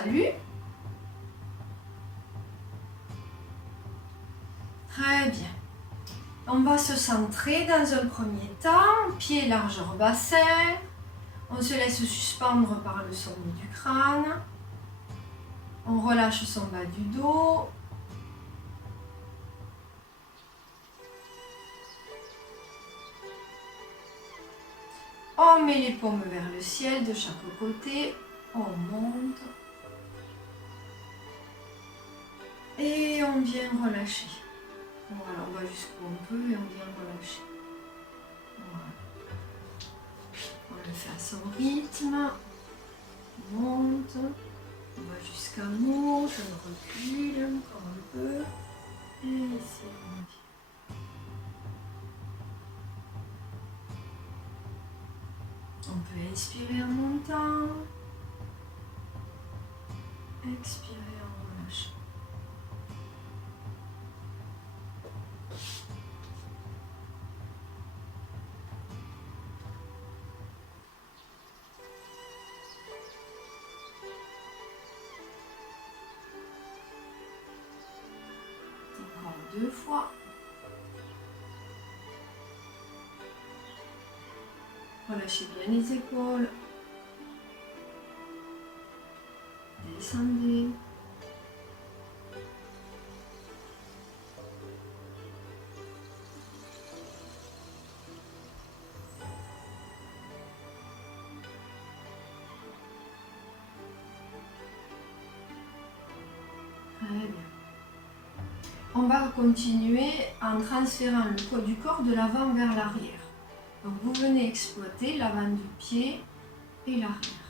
salut. Très bien. On va se centrer dans un premier temps, pied largeur bassin. On se laisse suspendre par le sommet du crâne. On relâche son bas du dos. On met les paumes vers le ciel de chaque côté. On monte. Et on vient relâcher. Voilà, on va jusqu'où on peut et on vient relâcher. Voilà. On le fait à son rythme. On monte. On va jusqu'en haut. Je recule encore un peu. Et ici, on vient. On peut inspirer en montant. Expirer en relâchant. Encore 2 fois. Relâchez bien les épaules. Descendez. Très bien. On va continuer en transférant le poids du corps de l'avant vers l'arrière. Donc vous venez exploiter l'avant du pied et l'arrière.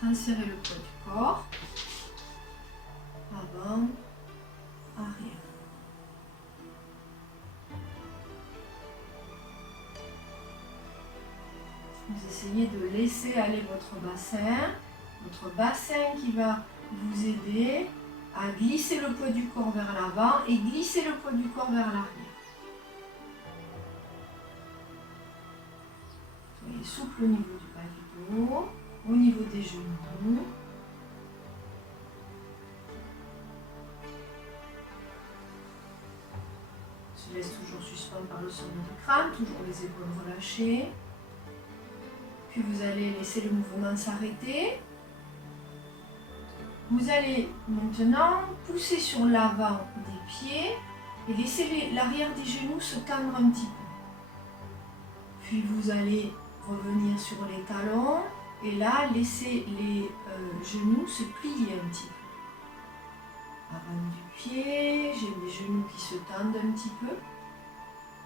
Transférez le poids du corps. Avant, arrière. Vous essayez de laisser aller votre bassin qui va vous aider à glisser le poids du corps vers l'avant et glisser le poids du corps vers l'arrière. Soyez souple au niveau du bas du dos, au niveau des genoux. On se laisse toujours suspendre par le sommet du crâne, toujours les épaules relâchées. Puis vous allez laisser le mouvement s'arrêter. Vous allez maintenant pousser sur l'avant des pieds et laisser l'arrière des genoux se tendre un petit peu. Puis vous allez revenir sur les talons et là laisser les genoux se plier un petit peu. Avant du pied, j'ai les genoux qui se tendent un petit peu.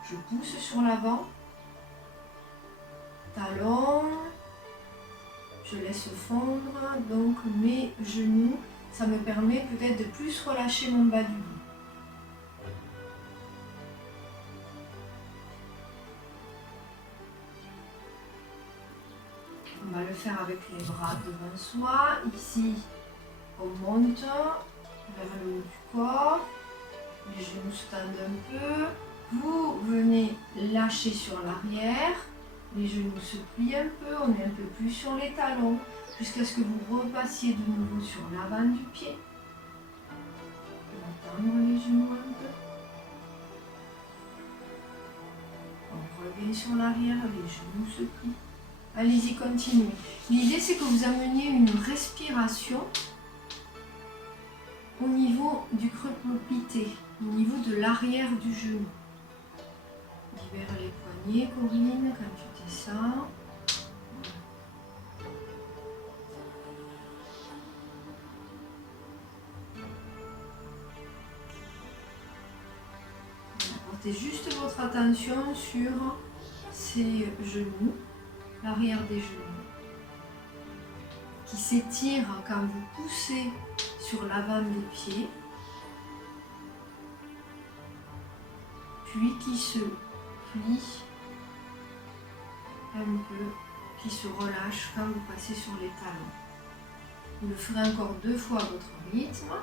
Je pousse sur l'avant. Talons. Je laisse fondre donc mes genoux. Ça me permet peut-être de plus relâcher mon bas du dos. On va le faire avec les bras devant soi. Ici, on monte vers le haut du corps. Les genoux se tendent un peu. Vous venez lâcher sur l'arrière. Les genoux se plient un peu, on est un peu plus sur les talons, jusqu'à ce que vous repassiez de nouveau sur l'avant du pied. On va tendre les genoux un peu. On revient sur l'arrière, les genoux se plient. Allez-y, continuez. L'idée, c'est que vous ameniez une respiration au niveau du creux poplité, au niveau de l'arrière du genou. Libère les poignets, Corinne, quand tu descends. Portez juste votre attention sur ces genoux, l'arrière des genoux, qui s'étirent quand vous poussez sur l'avant des pieds, puis qui se plient un peu, qui se relâchent quand vous passez sur les talons. Vous le ferez encore 2 fois à votre rythme.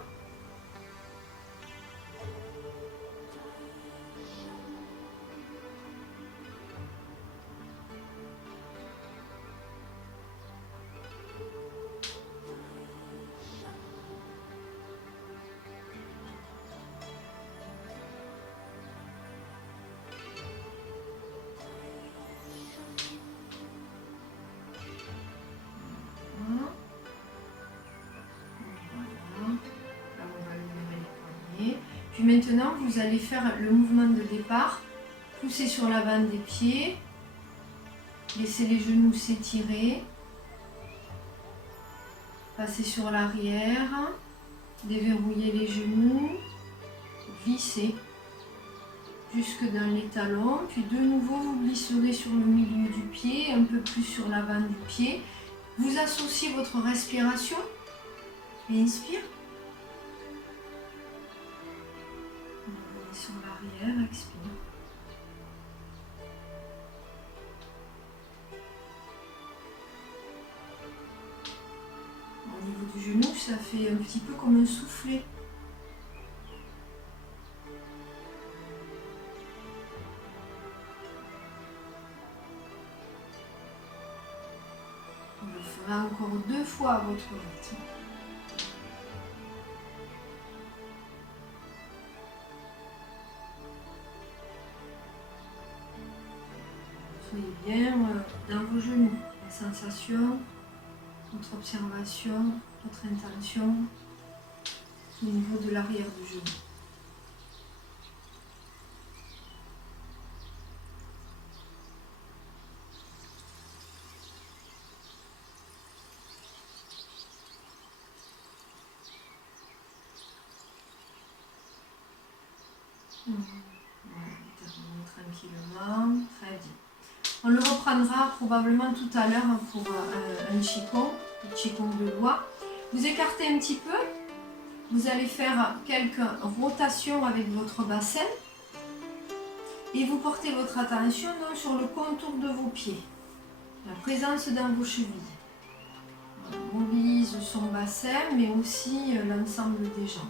maintenant, vous allez faire le mouvement de départ. Poussez sur l'avant des pieds. Laissez les genoux s'étirer. Passez sur l'arrière. Déverrouillez les genoux. Vissez jusque dans les talons. Puis de nouveau, vous glisserez sur le milieu du pied, un peu plus sur l'avant du pied. Vous associez votre respiration. Inspire. Sur l'arrière, expire. Au niveau du genou, ça fait un petit peu comme un soufflet. Vous le ferez encore 2 fois à votre rythme. Soyez bien dans vos genoux, la sensation, votre observation, votre intention au niveau de l'arrière du genou. Voilà, terminez tranquillement, très bien. On le reprendra probablement tout à l'heure pour un qigong, le qigong de loi. Vous écartez un petit peu, vous allez faire quelques rotations avec votre bassin et vous portez votre attention donc sur le contour de vos pieds, la présence dans vos chevilles. On mobilise son bassin mais aussi l'ensemble des jambes.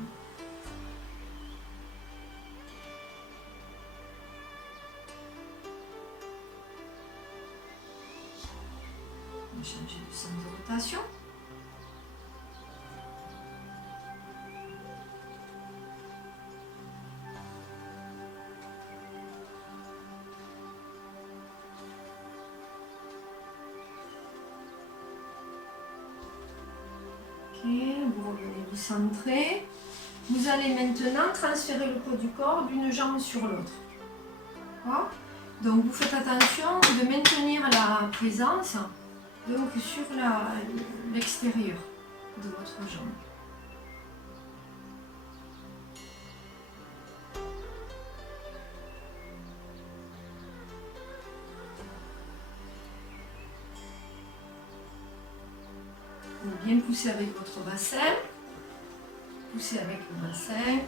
On va changer de sens de rotation. Ok, vous revenez vous centrer. Vous allez maintenant transférer le poids du corps d'une jambe sur l'autre. Donc vous faites attention de maintenir la présence donc sur l'extérieur de votre jambe. Vous bien pousser avec votre bassin. Poussez avec le bassin.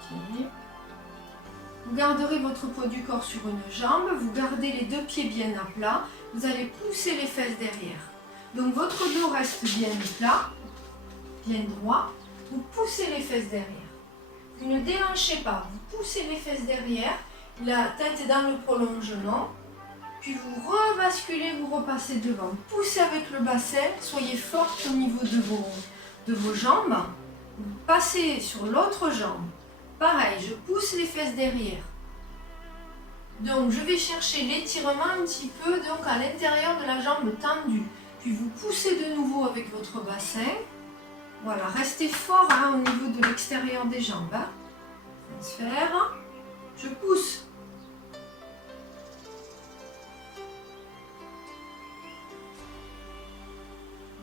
Ok. Vous garderez votre poids du corps sur une jambe, vous gardez les 2 pieds bien à plat, vous allez pousser les fesses derrière. Donc votre dos reste bien plat, bien droit, vous poussez les fesses derrière. Vous ne déhanchez pas, vous poussez les fesses derrière, la tête dans le prolongement, puis vous rebasculez, vous repassez devant. Poussez avec le bassin, soyez forte au niveau de vos jambes, vous passez sur l'autre jambe. Pareil, je pousse les fesses derrière. Donc je vais chercher l'étirement un petit peu donc à l'intérieur de la jambe tendue. Puis vous poussez de nouveau avec votre bassin. Voilà, restez fort au niveau de l'extérieur des jambes. Transfert. Je pousse.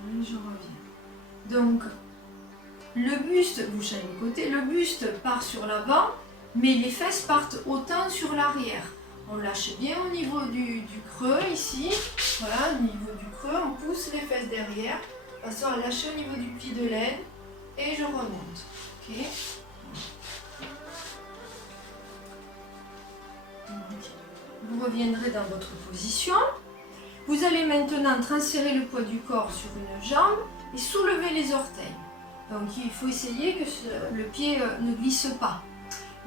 Et je reviens. Donc le buste, vous changez de côté, le buste part sur l'avant, mais les fesses partent autant sur l'arrière. On lâche bien au niveau du creux ici, voilà, au niveau du creux, on pousse les fesses derrière, de façon à lâcher au niveau du pli de l'aine, et je remonte. Ok. Vous reviendrez dans votre position. Vous allez maintenant transférer le poids du corps sur une jambe et soulever les orteils. Donc il faut essayer que le pied ne glisse pas.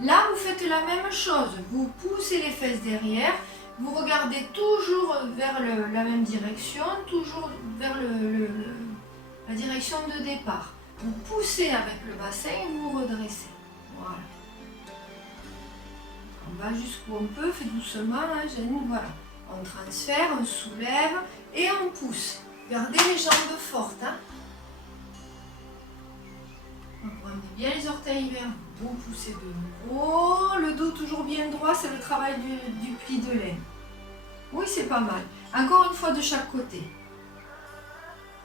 Là, vous faites la même chose. Vous poussez les fesses derrière. Vous regardez toujours vers la même direction, toujours vers la direction de départ. Vous poussez avec le bassin et vous vous redressez. Voilà. On va jusqu'où on peut, fait doucement, hein, Janine, voilà. On transfère, on soulève et on pousse. Gardez les jambes fortes. Hein. Prenez bien les orteils vers vous, vous poussez de nouveau. Le dos toujours bien droit, c'est le travail du pli de laine. Oui, c'est pas mal. Encore une fois de chaque côté.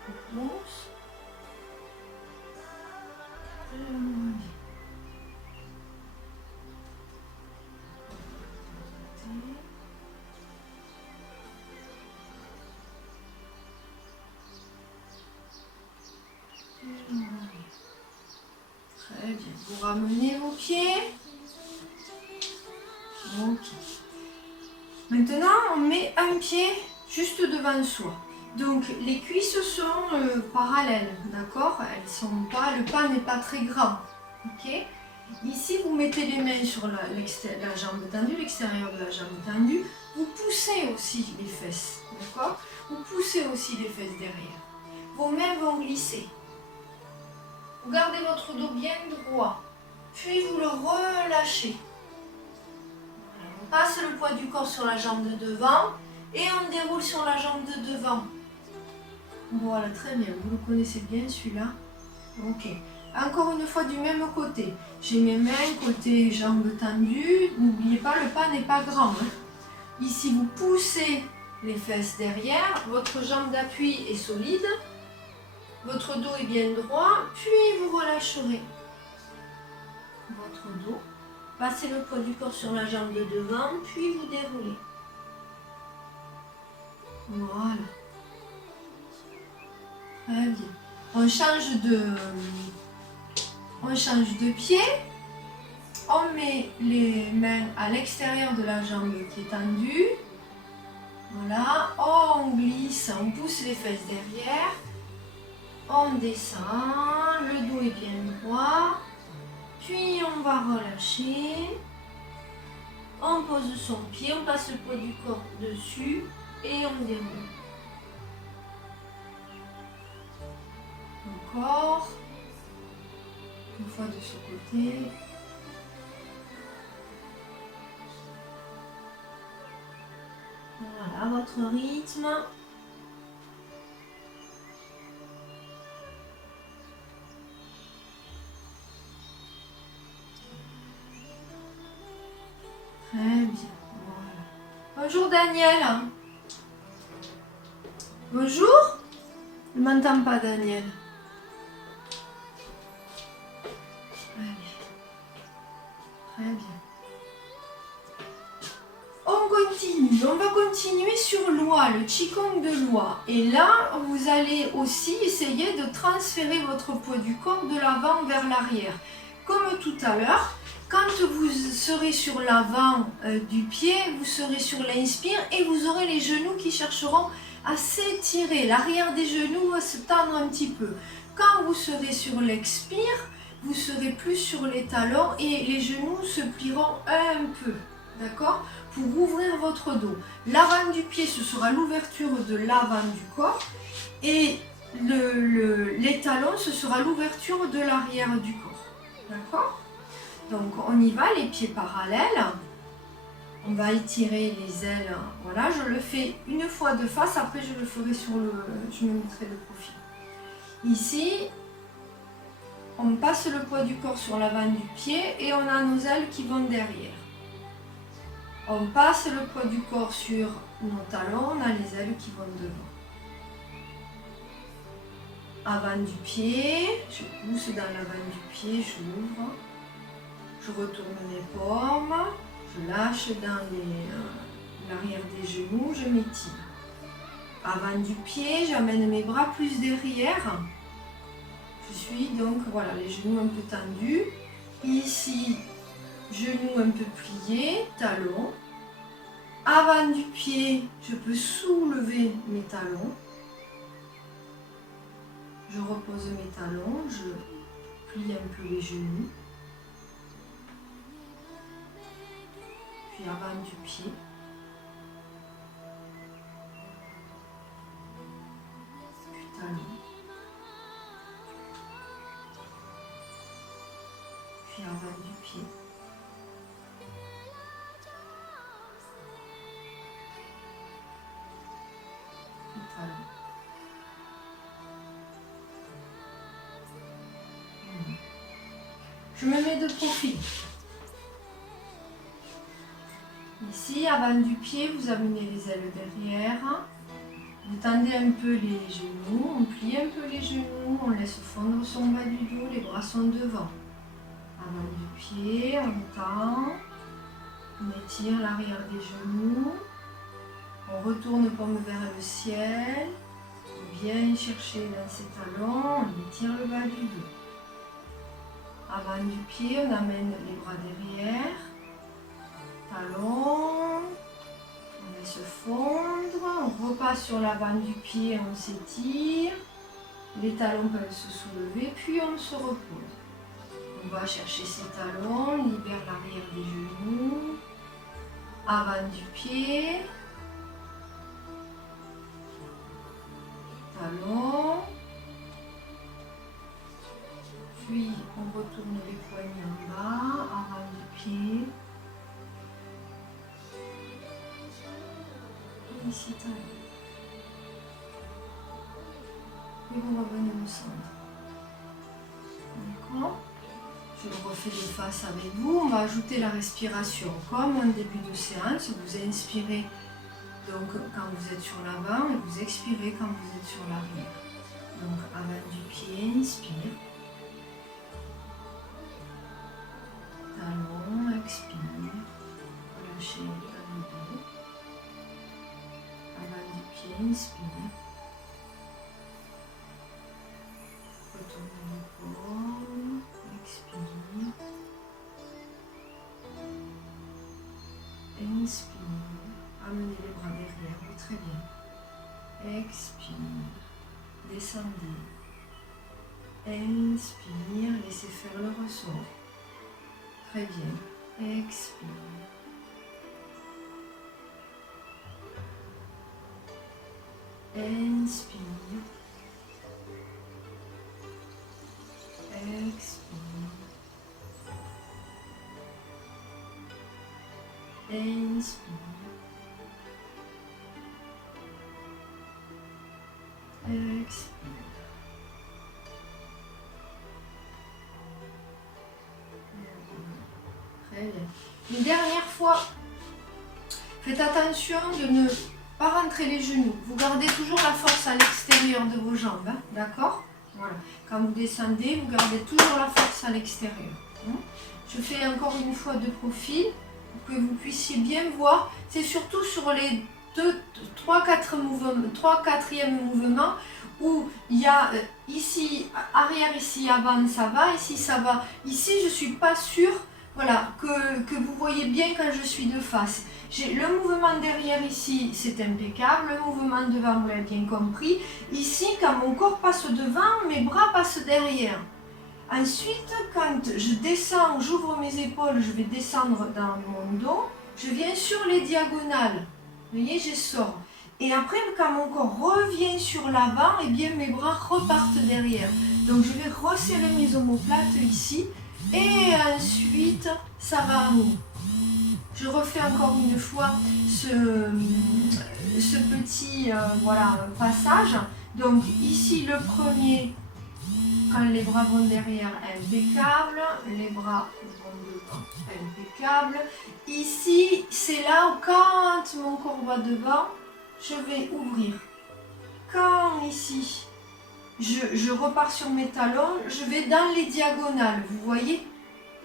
On pousse. Très bien. Vous ramenez vos pieds. Ok. Maintenant, on met un pied juste devant soi. Donc, les cuisses sont parallèles, d'accord? Elles sont pas, le pas n'est pas très grand. Ok? Ici, vous mettez les mains sur la jambe tendue, l'extérieur de la jambe tendue. Vous poussez aussi les fesses, d'accord? Vous poussez aussi les fesses derrière. Vos mains vont glisser. Vous gardez votre dos bien droit, puis vous le relâchez. Voilà, on passe le poids du corps sur la jambe de devant et on déroule sur la jambe de devant. Voilà, très bien, vous le connaissez bien celui-là. Ok. Encore une fois du même côté. J'ai mes mains côté jambes tendues. N'oubliez pas, le pas n'est pas grand. Hein. Ici, vous poussez les fesses derrière. Votre jambe d'appui est solide. Votre dos est bien droit. Puis vous relâcherez votre dos. Passez le poids du corps sur la jambe de devant. Puis vous déroulez. Voilà. Très bien. On change de pied. On met les mains à l'extérieur de la jambe qui est tendue. Voilà. On glisse, on pousse les fesses derrière. On descend. Le dos est bien droit. Puis on va relâcher. On pose son pied. On passe le poids du corps dessus. Et on déroule. Encore. Une fois de ce côté. Voilà votre rythme. Très bien. Voilà. Bonjour Daniel. Bonjour. Je ne m'entends pas Daniel. Allez. Très bien. On va continuer sur l'oie, le Qigong de l'oie. Et là, vous allez aussi essayer de transférer votre poids du corps de l'avant vers l'arrière. Comme tout à l'heure, quand vous serez sur l'avant du pied, vous serez sur l'inspire et vous aurez les genoux qui chercheront à s'étirer. L'arrière des genoux va se tendre un petit peu. Quand vous serez sur l'expire, vous serez plus sur les talons et les genoux se plieront un peu. D'accord? Pour ouvrir votre dos. L'avant du pied, ce sera l'ouverture de l'avant du corps. Et les talons, ce sera l'ouverture de l'arrière du corps. D'accord? Donc on y va, les pieds parallèles. On va étirer les ailes. Voilà, je le fais une fois de face. Après, je le ferai je me mettrai de profil. Ici, on passe le poids du corps sur l'avant du pied et on a nos ailes qui vont derrière. On passe le poids du corps sur nos talons, on a les ailes qui vont devant. Avant du pied, je pousse dans l'avant du pied, j'ouvre. Je retourne mes paumes, je lâche dans l'arrière des genoux, je m'étire. Avant du pied, j'amène mes bras plus derrière. Je suis donc, voilà, les genoux un peu tendus. Ici, genoux un peu pliés, talons. Avant du pied, je peux soulever mes talons. Je repose mes talons, je plie un peu les genoux. Puis avant du pied. Puis talons. Puis avant du pied. Puis talons. Je me mets de profil. Ici, avant du pied, vous amenez les ailes derrière. Vous tendez un peu les genoux, on plie un peu les genoux, on laisse fondre son bas du dos, les bras sont devant. Avant du pied, on tend, on étire l'arrière des genoux, on retourne paume vers le ciel, on vient chercher dans ses talons, on étire le bas du dos. Avant du pied, on amène les bras derrière, talons, on laisse fondre, on repasse sur l'avant du pied, on s'étire, les talons peuvent se soulever, puis on se repose. On va chercher ses talons, on libère l'arrière des genoux, avant du pied, talons, puis on retourne les poignets en bas, avant du pied, et ici talons. Et vous revenez au centre. D'accord ? Je le refais de face avec vous. On va ajouter la respiration. Comme en début de séance, vous inspirez donc quand vous êtes sur l'avant et vous expirez quand vous êtes sur l'arrière. Donc avant du pied, inspire. Talon, expire. Relâchez le dos. Avant du pied, inspire. Retournez l'épaule, expire. Inspire. Amenez les bras derrière vous, très bien. Expire. Descendez. Inspire, laissez faire le ressort. Très bien. Expire. Inspire. Expire. Inspire. Expire. Très bien. Une dernière fois, faites attention de ne pas rentrer les genoux. Vous gardez toujours la force à l'extérieur de vos jambes, hein, d'accord ? Voilà. Quand vous descendez, vous gardez toujours la force à l'extérieur. Je fais encore une fois de profil pour que vous puissiez bien voir. C'est surtout sur les 3-4e mouvement où il y a ici arrière, ici avant, ça va, ici ça va. Ici, je ne suis pas sûre, voilà, que vous voyez bien quand je suis de face. Le mouvement derrière ici, c'est impeccable. Le mouvement devant, vous l'avez bien compris. Ici, quand mon corps passe devant, mes bras passent derrière. Ensuite, quand je descends, j'ouvre mes épaules, je vais descendre dans mon dos. Je viens sur les diagonales. Vous voyez, je sors. Et après, quand mon corps revient sur l'avant, eh bien, mes bras repartent derrière. Donc, je vais resserrer mes omoplates ici. Et ensuite, ça va à haut. Je refais encore une fois ce petit passage. Donc ici le premier, quand les bras vont derrière, impeccable. Les bras vont devant, impeccable. Ici, c'est là où quand mon corps va devant, je vais ouvrir. Quand ici, je repars sur mes talons, je vais dans les diagonales, vous voyez ?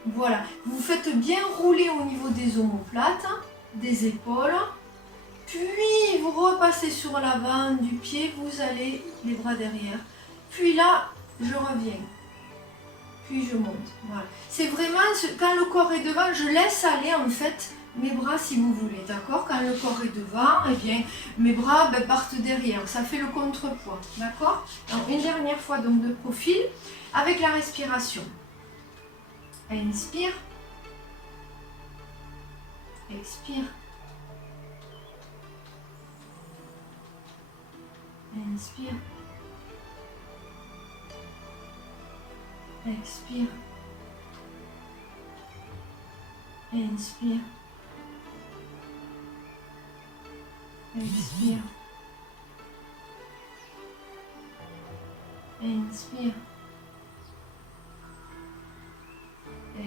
Voilà, vous faites bien rouler au niveau des omoplates, des épaules, puis vous repassez sur l'avant du pied, vous allez les bras derrière, puis là, je reviens, puis je monte. Voilà. C'est vraiment, quand le corps est devant, je laisse aller en fait mes bras si vous voulez, d'accord ? Quand le corps est devant, eh bien, mes bras partent derrière, ça fait le contrepoids, d'accord ? Donc, une dernière fois donc de profil, avec la respiration. Inspire, expire, inspire, expire, inspire, expire, inspire.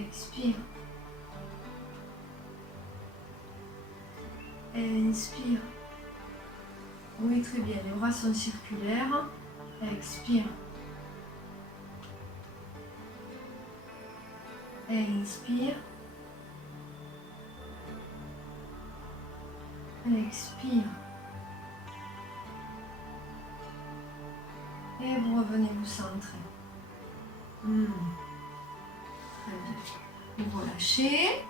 Expire. Inspire. Oui, très bien. Les bras sont circulaires. Expire. Inspire. Expire. Et vous revenez vous centrer. Très bien. Vous relâchez.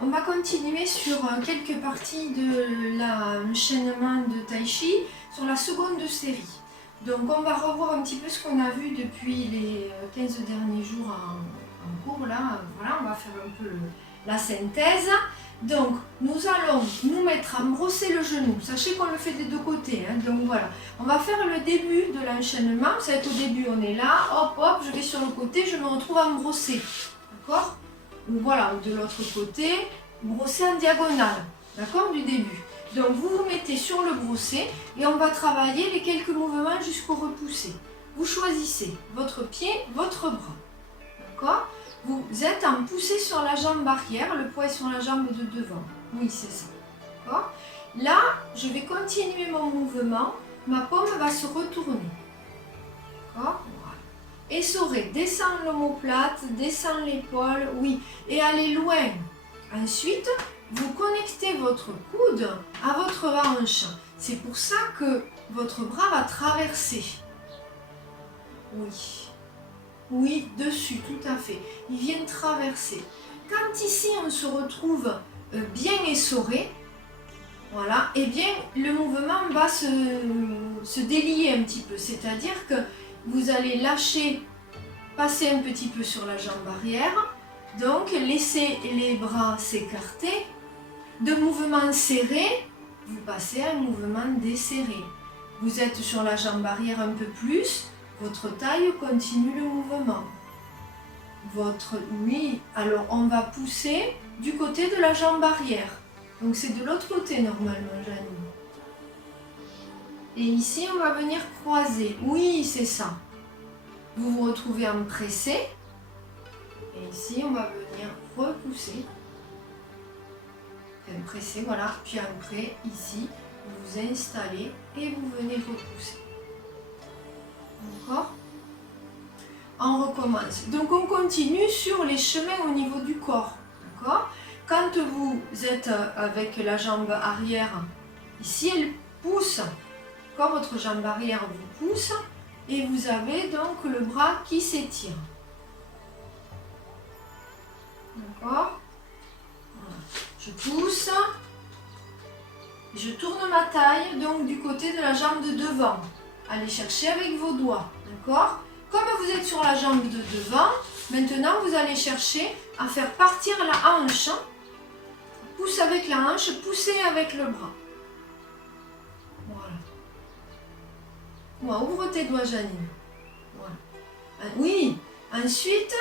On va continuer sur quelques parties de l'enchaînement de Tai Chi sur la seconde série. Donc on va revoir un petit peu ce qu'on a vu depuis les 15 derniers jours en cours. Là, voilà, on va faire un peu la synthèse. Donc nous allons nous mettre à brosser le genou. Sachez qu'on le fait des deux côtés. Hein. Donc voilà, on va faire le début de l'enchaînement. Ça va être au début, on est là, hop hop, je vais sur le côté, je me retrouve à me brosser. D'accord? Ou voilà, de l'autre côté, brosser en diagonale, d'accord, du début. Donc vous vous mettez sur le brosser et on va travailler les quelques mouvements jusqu'au repoussé. Vous choisissez votre pied, votre bras, d'accord. Vous êtes en poussée sur la jambe arrière, le poids est sur la jambe de devant. Oui, c'est ça, d'accord. Là, je vais continuer mon mouvement, ma paume va se retourner, d'accord. Essorez, descend l'omoplate, descend l'épaule, oui, et allez loin. Ensuite, vous connectez votre coude à votre hanche. C'est pour ça que votre bras va traverser. Oui, oui, dessus, tout à fait. Il vient traverser. Quand ici, on se retrouve bien essoré, voilà, et bien, le mouvement va se délier un petit peu. C'est-à-dire que vous allez lâcher, passer un petit peu sur la jambe arrière, donc laissez les bras s'écarter. De mouvement serré, vous passez à un mouvement desserré. Vous êtes sur la jambe arrière un peu plus, votre taille continue le mouvement. Oui, alors on va pousser du côté de la jambe arrière. Donc c'est de l'autre côté normalement, Janine. Et ici, on va venir croiser. Oui, c'est ça. Vous vous retrouvez en pressé. Et ici, on va venir repousser. Un pressé, voilà. Puis après, ici, vous vous installez et vous venez repousser. D'accord? On recommence. Donc, on continue sur les chemins au niveau du corps. D'accord? Quand vous êtes avec la jambe arrière, ici, elle pousse. Quand votre jambe arrière vous pousse et vous avez donc le bras qui s'étire. D'accord? Voilà. Je pousse. Je tourne ma taille donc du côté de la jambe de devant. Allez chercher avec vos doigts. D'accord? Comme vous êtes sur la jambe de devant, maintenant vous allez chercher à faire partir la hanche. Pousse avec la hanche, poussez avec le bras. Voilà. Voilà, ouvre tes doigts, Janine. Voilà. Oui, ensuite,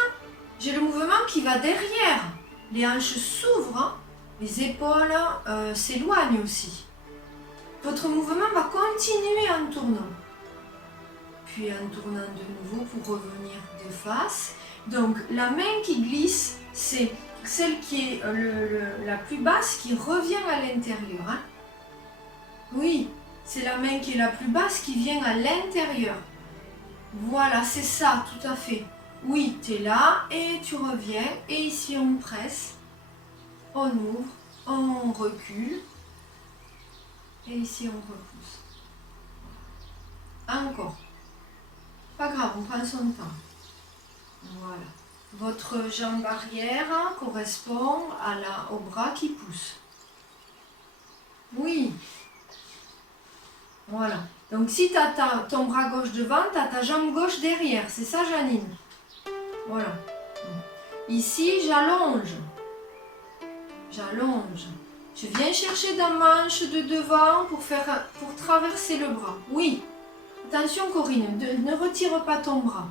j'ai le mouvement qui va derrière. Les hanches s'ouvrent, hein. Les épaules s'éloignent aussi. Votre mouvement va continuer en tournant. Puis en tournant de nouveau pour revenir de face. Donc la main qui glisse, c'est celle qui est la plus basse qui revient à l'intérieur. Hein. Oui, c'est la main qui est la plus basse qui vient à l'intérieur. Voilà, c'est ça, tout à fait. Oui, tu es là et tu reviens. Et ici, on presse, on ouvre, on recule. Et ici, on repousse. Encore. Pas grave, on prend son temps. Voilà. Votre jambe arrière correspond au bras qui pousse. Oui. Voilà. Donc si tu as ton bras gauche devant, tu as ta jambe gauche derrière. C'est ça, Janine? Voilà. Ici, j'allonge. J'allonge. Je viens chercher dans ma hanche de devant pour traverser le bras. Oui. Attention, Corinne, ne retire pas ton bras.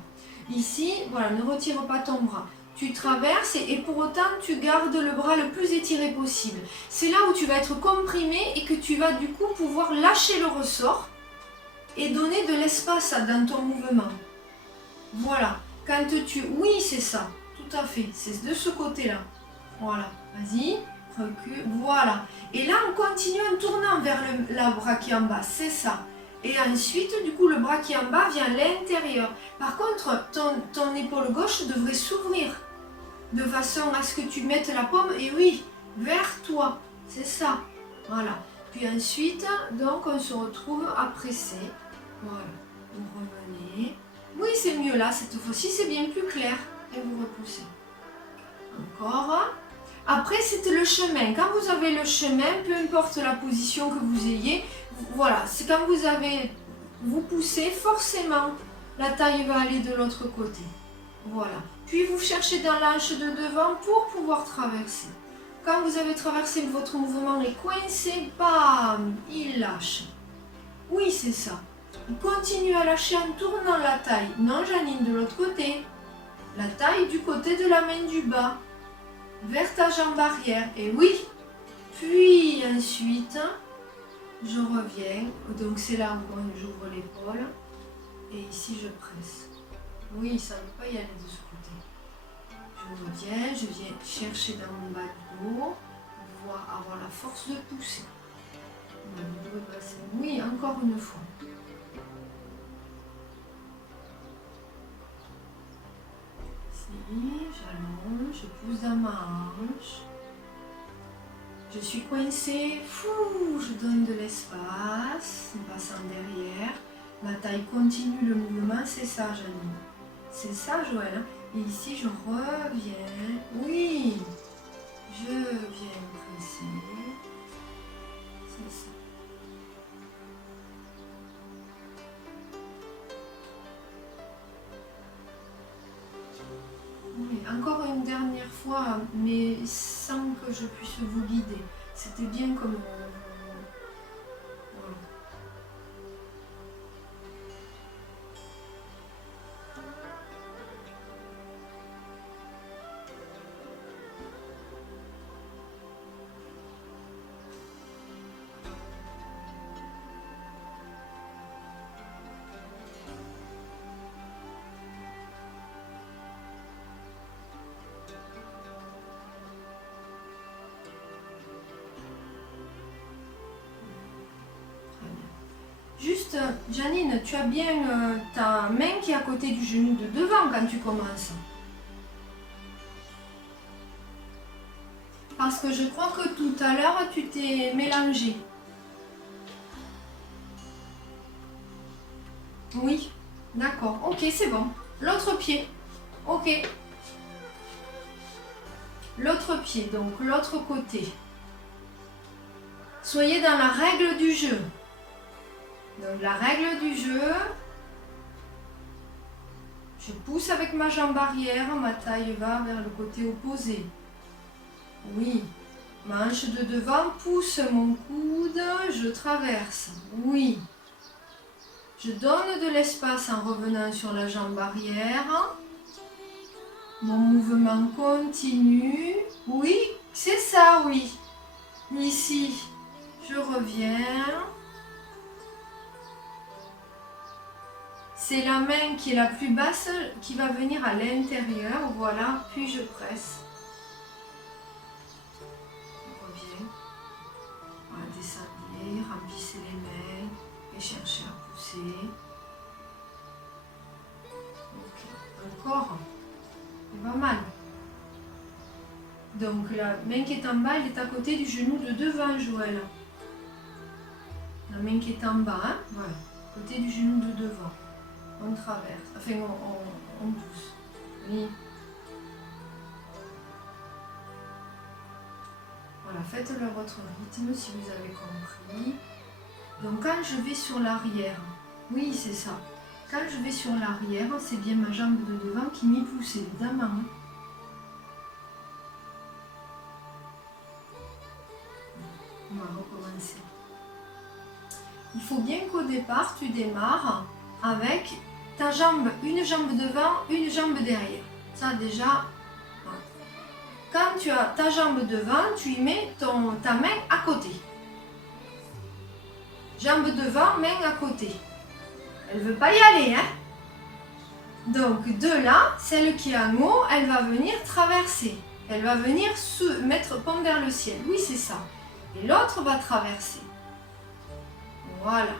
Ici, voilà, ne retire pas ton bras. Tu traverses et pour autant, tu gardes le bras le plus étiré possible. C'est là où tu vas être comprimé et que tu vas du coup pouvoir lâcher le ressort et donner de l'espace dans ton mouvement. Voilà. Quand tu... Oui, c'est ça. Tout à fait. C'est de ce côté-là. Voilà. Vas-y. Recule. Voilà. Et là, on continue en tournant vers la bras qui est en bas. C'est ça. Et ensuite, du coup, le bras qui est en bas vient à l'intérieur. Par contre, ton épaule gauche devrait s'ouvrir. De façon à ce que tu mettes la paume, et oui, vers toi. C'est ça. Voilà. Puis ensuite, donc, on se retrouve à presser. Voilà. Vous revenez. Oui, c'est mieux là. Cette fois-ci, c'est bien plus clair. Et vous repoussez. Encore. Après, c'est le chemin. Quand vous avez le chemin, peu importe la position que vous ayez, voilà, c'est quand vous poussez, forcément, la taille va aller de l'autre côté. Voilà. Puis vous cherchez dans l'anche de devant pour pouvoir traverser. Quand vous avez traversé, votre mouvement est coincé, bam, il lâche. Oui, c'est ça. Vous continuez à lâcher en tournant la taille. Non, Janine, de l'autre côté. La taille du côté de la main du bas. Vers ta jambe arrière. Et oui. Puis ensuite, je reviens. Donc c'est là où j'ouvre l'épaule. Et ici, je presse. Oui, ça ne peut pas y aller de ce côté. Je reviens, je viens chercher dans mon bas du dos. Pour pouvoir avoir la force de pousser. Oui, encore une fois. J'allonge, je pousse dans ma hanche. Je suis coincée, je donne de l'espace, en passant derrière. Ma taille continue le mouvement, c'est ça, Janine. C'est ça, Joël. Hein? Et ici, je reviens. Oui, je viens presser. C'est ça. Oui, encore une dernière fois, mais sans que je puisse vous guider. C'était bien comme... Voilà. Juste, Janine, tu as bien ta main qui est à côté du genou de devant quand tu commences. Parce que je crois que tout à l'heure, tu t'es mélangé. Oui, d'accord. Ok, c'est bon. L'autre pied. Ok. L'autre pied, donc l'autre côté. Soyez dans la règle du jeu. Donc la règle du jeu, je pousse avec ma jambe arrière, ma taille va vers le côté opposé. Oui, ma hanche de devant pousse mon coude, je traverse. Oui, je donne de l'espace en revenant sur la jambe arrière. Mon mouvement continue. Oui, c'est ça, oui. Ici, je reviens. C'est la main qui est la plus basse qui va venir à l'intérieur. Voilà, puis je presse. On revient. Voilà, descendez, remplissez les mains et cherchez à pousser. Ok, encore. C'est pas mal. Donc la main qui est en bas, elle est à côté du genou de devant, Joël. La main qui est en bas, hein, voilà, côté du genou de devant. On traverse, enfin on pousse. Oui. Voilà, faites-le à votre rythme si vous avez compris. Donc quand je vais sur l'arrière, oui c'est ça. Quand je vais sur l'arrière, c'est bien ma jambe de devant qui m'y pousse évidemment. On va recommencer. Il faut bien qu'au départ, tu démarres avec ta jambe, une jambe devant, une jambe derrière. Ça déjà, quand tu as ta jambe devant, tu y mets ta main à côté. Jambe devant, main à côté. Elle ne veut pas y aller, hein? Donc de là, celle qui est en haut, elle va venir traverser. Elle va venir se mettre pomme vers le ciel. Oui, c'est ça. Et l'autre va traverser. Voilà.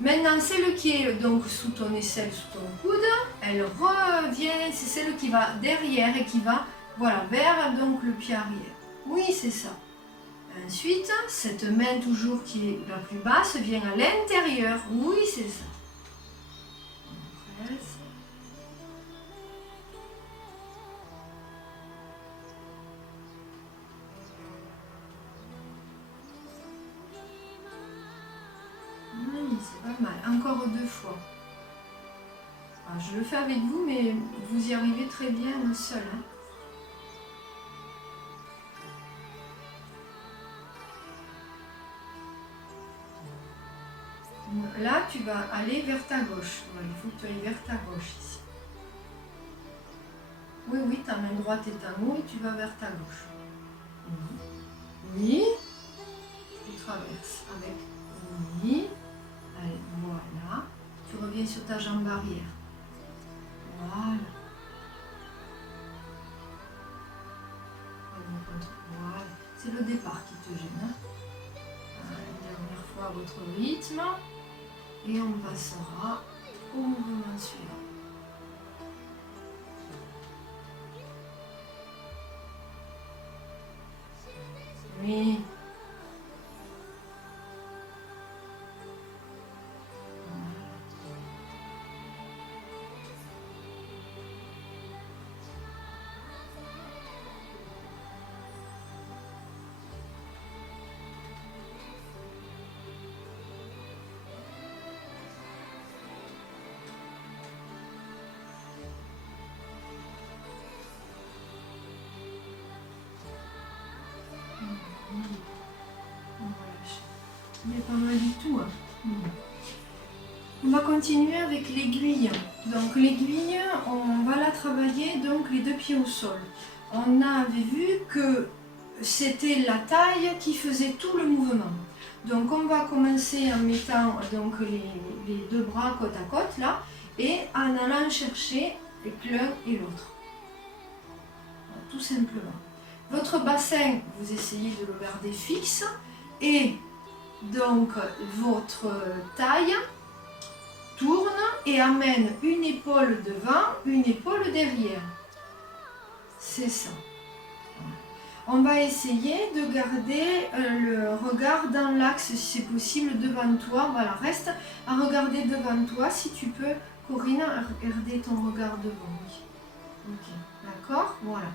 Maintenant, celle qui est donc sous ton aisselle, sous ton coude, elle revient, c'est celle qui va derrière et qui va, voilà, vers donc le pied arrière. Oui, c'est ça. Ensuite, cette main toujours qui est la plus basse vient à l'intérieur. Oui, c'est ça. On presse. Oui, c'est pas mal. Encore 2 fois. Alors, je le fais avec vous, mais vous y arrivez très bien seul. Hein. Là, tu vas aller vers ta gauche. Voilà, il faut que tu ailles vers ta gauche ici. Oui, oui, ta main droite est en haut et tu vas vers ta gauche. Oui. Tu traverses avec oui. Allez, voilà. Tu reviens sur ta jambe arrière. Voilà. Voilà. C'est le départ qui te gêne. Hein. Une dernière fois à votre rythme. Et on passera au mouvement suivant. Oui. Il est pas mal du tout. Hein. On va continuer avec l'aiguille. Donc l'aiguille, on va la travailler donc les 2 pieds au sol. On avait vu que c'était la taille qui faisait tout le mouvement. Donc on va commencer en mettant donc les 2 bras côte à côte là et en allant chercher l'un et l'autre. Tout simplement. Votre bassin, vous essayez de le garder fixe et donc votre taille tourne et amène une épaule devant, une épaule derrière. C'est ça. On va essayer de garder le regard dans l'axe si c'est possible devant toi. Voilà, reste à regarder devant toi si tu peux, Corinne, regarder ton regard devant. Ok, d'accord, voilà.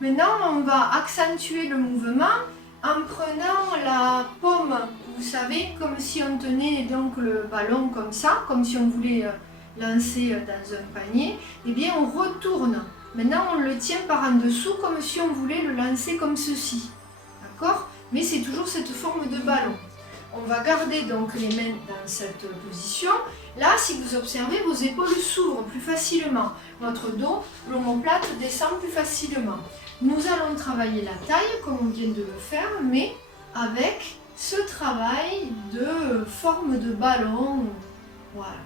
Maintenant, on va accentuer le mouvement en prenant la paume, vous savez, comme si on tenait donc le ballon comme ça, comme si on voulait lancer dans un panier. Eh bien, on retourne. Maintenant, on le tient par en dessous comme si on voulait le lancer comme ceci. D'accord? Mais c'est toujours cette forme de ballon. On va garder donc les mains dans cette position. Là, si vous observez, vos épaules s'ouvrent plus facilement. Votre dos, l'omoplate descend plus facilement. Nous allons travailler la taille comme on vient de le faire, mais avec ce travail de forme de ballon. Voilà.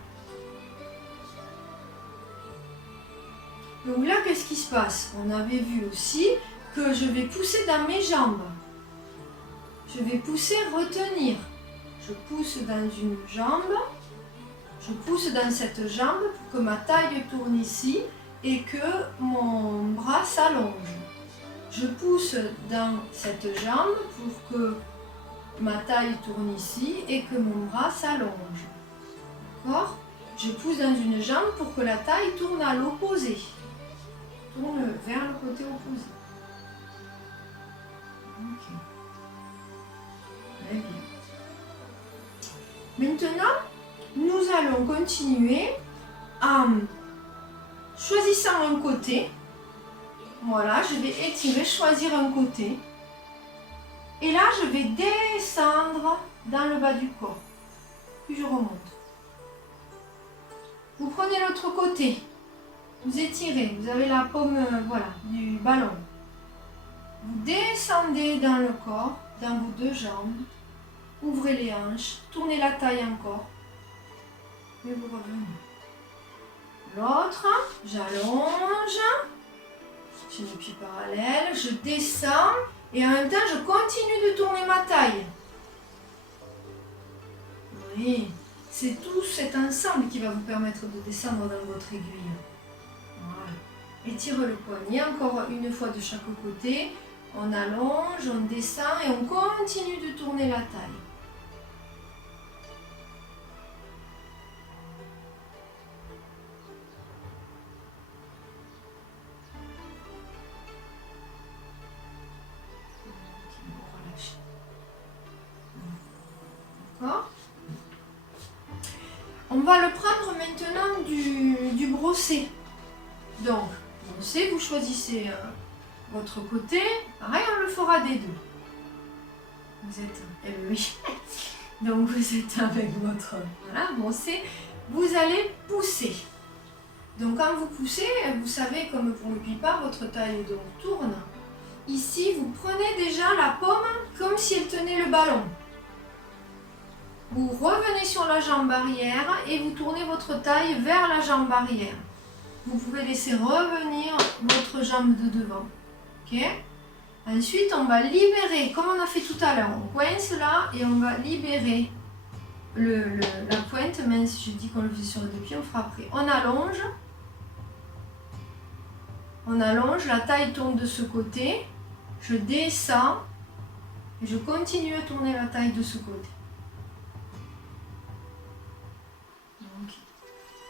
Donc là, qu'est-ce qui se passe? On avait vu aussi que je vais pousser dans mes jambes. Je vais pousser, retenir. Je pousse dans une jambe. Je pousse dans cette jambe pour que ma taille tourne ici et que mon bras s'allonge. Je pousse dans cette jambe pour que ma taille tourne ici et que mon bras s'allonge. D'accord? Je pousse dans une jambe pour que la taille tourne à l'opposé. Tourne vers le côté opposé. Ok. Très bien. Maintenant, nous allons continuer en choisissant un côté. Voilà, je vais étirer, choisir un côté. Et là, je vais descendre dans le bas du corps. Puis je remonte. Vous prenez l'autre côté. Vous étirez. Vous avez la paume voilà, du ballon. Vous descendez dans le corps, dans vos 2 jambes. Ouvrez les hanches. Tournez la taille encore. Et vous revenez. l'autre, j'allonge, j'ai mes pieds parallèles, je descends et en même temps je continue de tourner ma taille. Oui, c'est tout cet ensemble qui va vous permettre de descendre dans votre aiguille. Voilà. Étire le poignet encore une fois de chaque côté. On allonge, on descend et on continue de tourner la taille. D'accord ? On va le prendre maintenant du brosser. Donc, brosser, vous choisissez votre côté. Pareil, on le fera des deux. Vous êtes... Eh oui. Donc, vous êtes avec votre... Voilà, brosser. Vous allez pousser. Donc, quand vous poussez, vous savez, comme pour le pipa, votre taille donc tourne. Ici, vous prenez déjà la pomme comme si elle tenait le ballon. Vous revenez sur la jambe arrière et vous tournez votre taille vers la jambe arrière. Vous pouvez laisser revenir votre jambe de devant. Ok ? Ensuite, on va libérer, comme on a fait tout à l'heure. On coince là et on va libérer la pointe. Même si je dis qu'on le fait sur les deux pieds, on fera après. On allonge. On allonge, la taille tourne de ce côté. Je descends et je continue à tourner la taille de ce côté.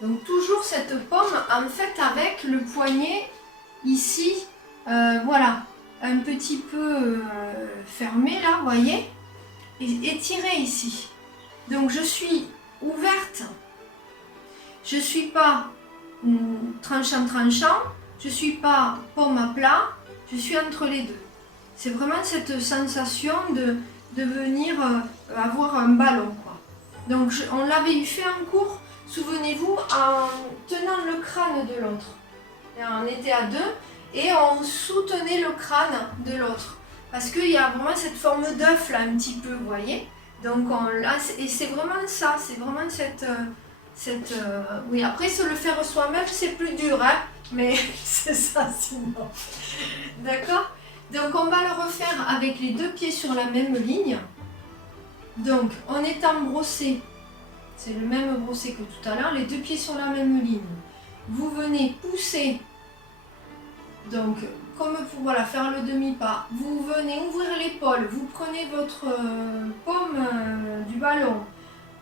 Donc toujours cette pomme en fait avec le poignet ici, voilà, un petit peu fermé là, vous voyez, et étiré ici. Donc je suis ouverte, je ne suis pas tranchant, je ne suis pas pomme à plat, je suis entre les deux. C'est vraiment cette sensation de venir avoir un ballon, quoi. Donc on l'avait fait en cours. Souvenez-vous, en tenant le crâne de l'autre. On était à deux et on soutenait le crâne de l'autre. Parce qu'il y a vraiment cette forme d'œuf là, un petit peu, vous voyez. Donc et c'est vraiment ça, c'est vraiment cette oui, après se le faire soi-même, c'est plus dur, hein, mais c'est ça sinon. D'accord ? Donc on va le refaire avec les deux pieds sur la même ligne. Donc en étant brossé, c'est le même brossé que tout à l'heure, les deux pieds sur la même ligne. Vous venez pousser, donc comme pour voilà, faire le demi-pas, vous venez ouvrir l'épaule, vous prenez votre paume du ballon,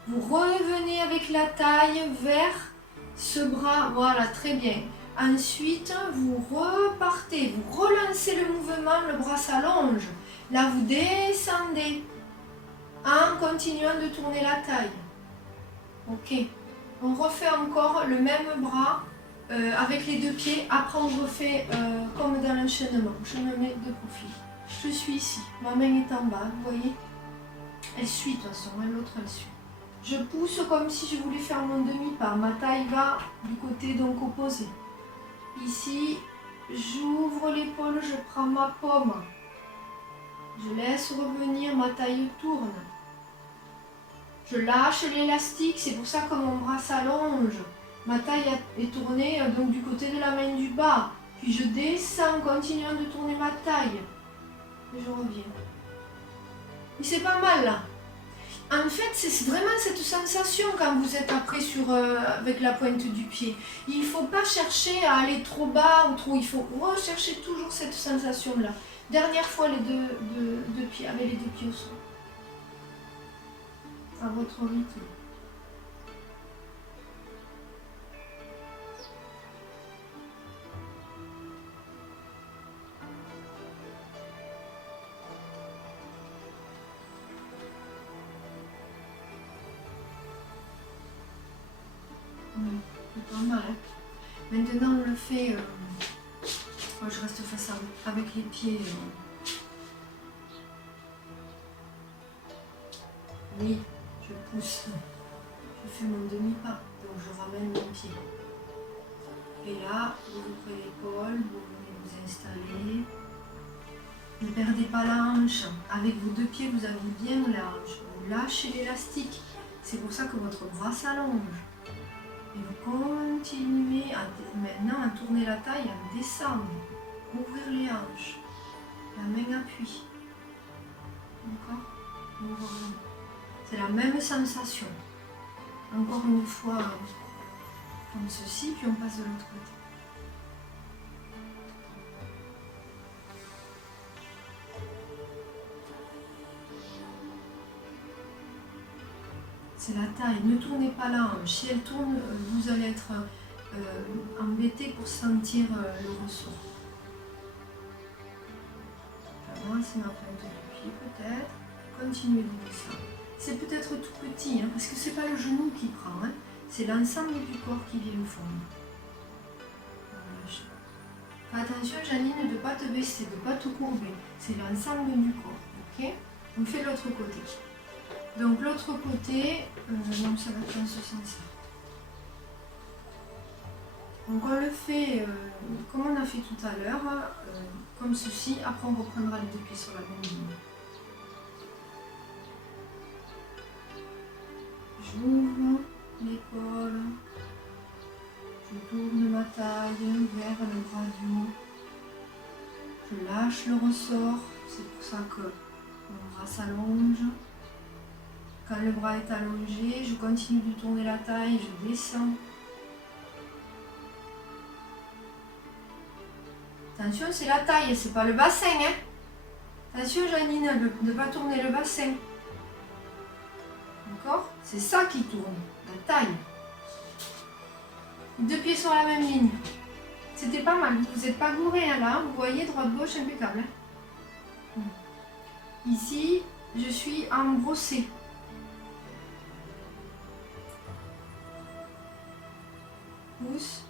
vous revenez avec la taille vers ce bras, voilà, très bien. Ensuite, vous repartez, vous relancez le mouvement, le bras s'allonge. Là, vous descendez en continuant de tourner la taille. Ok, on refait encore le même bras avec les deux pieds. Après, on refait comme dans l'enchaînement. Je me mets de profil. Je suis ici, ma main est en bas, vous voyez. Elle suit de toute façon, l'autre elle suit. Je pousse comme si je voulais faire mon demi-pas. Ma taille va du côté donc opposé. Ici, j'ouvre l'épaule, je prends ma paume. Je laisse revenir, ma taille tourne. Je lâche l'élastique, c'est pour ça que mon bras s'allonge. Ma taille est tournée donc du côté de la main du bas. Puis je descends, continuant de tourner ma taille. Et je reviens. Et c'est pas mal là. En fait, c'est vraiment cette sensation quand vous êtes après avec la pointe du pied. Il ne faut pas chercher à aller trop bas ou trop. Il faut rechercher toujours cette sensation-là. Dernière fois, les deux pieds, avec les deux pieds au sol. À votre rythme. C'est pas mal. Hein. Maintenant, on le fait. Moi, je reste face avec les pieds. Oui. Je pousse, je fais mon demi-pas, donc je ramène mon pied. Et là, vous ouvrez l'épaule, vous venez vous installer. Ne perdez pas la hanche. Avec vos deux pieds, vous avez bien la hanche. Vous lâchez l'élastique. C'est pour ça que votre bras s'allonge. Et vous continuez maintenant à tourner la taille, à descendre, ouvrir les hanches, la main appuie. D'accord? C'est la même sensation. Encore une fois, comme ceci, puis on passe de l'autre côté. C'est la taille, ne tournez pas la hanche. Si elle tourne, vous allez être embêté pour sentir le ressort. J'avance ma pointe de pied peut-être. Continuez de descendre. C'est peut-être tout petit, hein, parce que c'est pas le genou qui prend, hein, c'est l'ensemble du corps qui vient fondre. Fais attention, Janine, de ne pas te baisser, de ne pas te courber. C'est l'ensemble du corps. Ok? On fait l'autre côté. Donc l'autre côté, donc ça va être dans ce sens-là. Donc on le fait comme on a fait tout à l'heure, comme ceci. Après on reprendra les deux pieds sur la même ligne. J'ouvre l'épaule, je tourne ma taille vers le bras du haut, je lâche le ressort, c'est pour ça que mon bras s'allonge. Quand le bras est allongé, je continue de tourner la taille, je descends. Attention, c'est la taille, c'est pas le bassin. Hein. Attention, Janine, de ne pas tourner le bassin. D'accord? C'est ça qui tourne, la taille. Deux pieds sur la même ligne. C'était pas mal. Vous n'êtes pas gouré hein, là. Vous voyez, droite-gauche, impeccable. Hein. Ici, je suis en brossé. Pousse.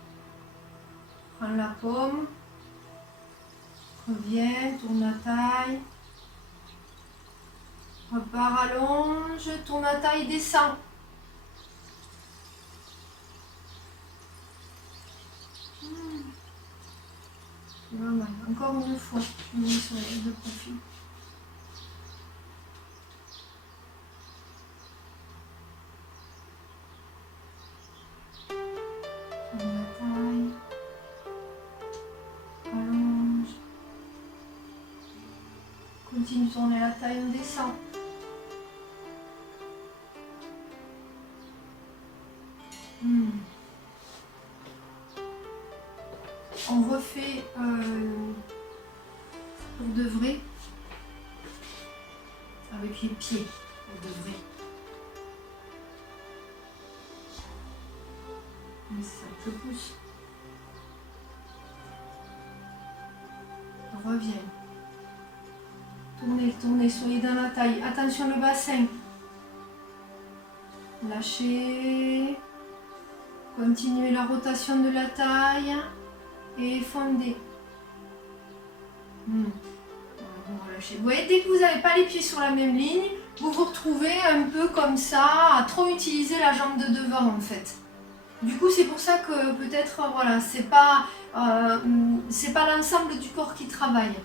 Prends la paume. Reviens, tourne la taille. Repars, allonge, tourne la taille, descend. C'est pas mal. Encore une fois, je mets sur les deux profils. Tourne la taille. Allonge. Continue de tourner la taille, on descend. On refait pour de vrai avec les pieds pour de vrai. Mais ça, je pousse. Reviens. Tournez, tournez, soyez dans la taille. Attention le bassin. Lâchez. Continuez la rotation de la taille. Et fondez. Vous relâchez. Vous voyez, dès que vous n'avez pas les pieds sur la même ligne, vous vous retrouvez un peu comme ça, à trop utiliser la jambe de devant en fait. Du coup, c'est pour ça que peut-être, voilà, c'est pas l'ensemble du corps qui travaille.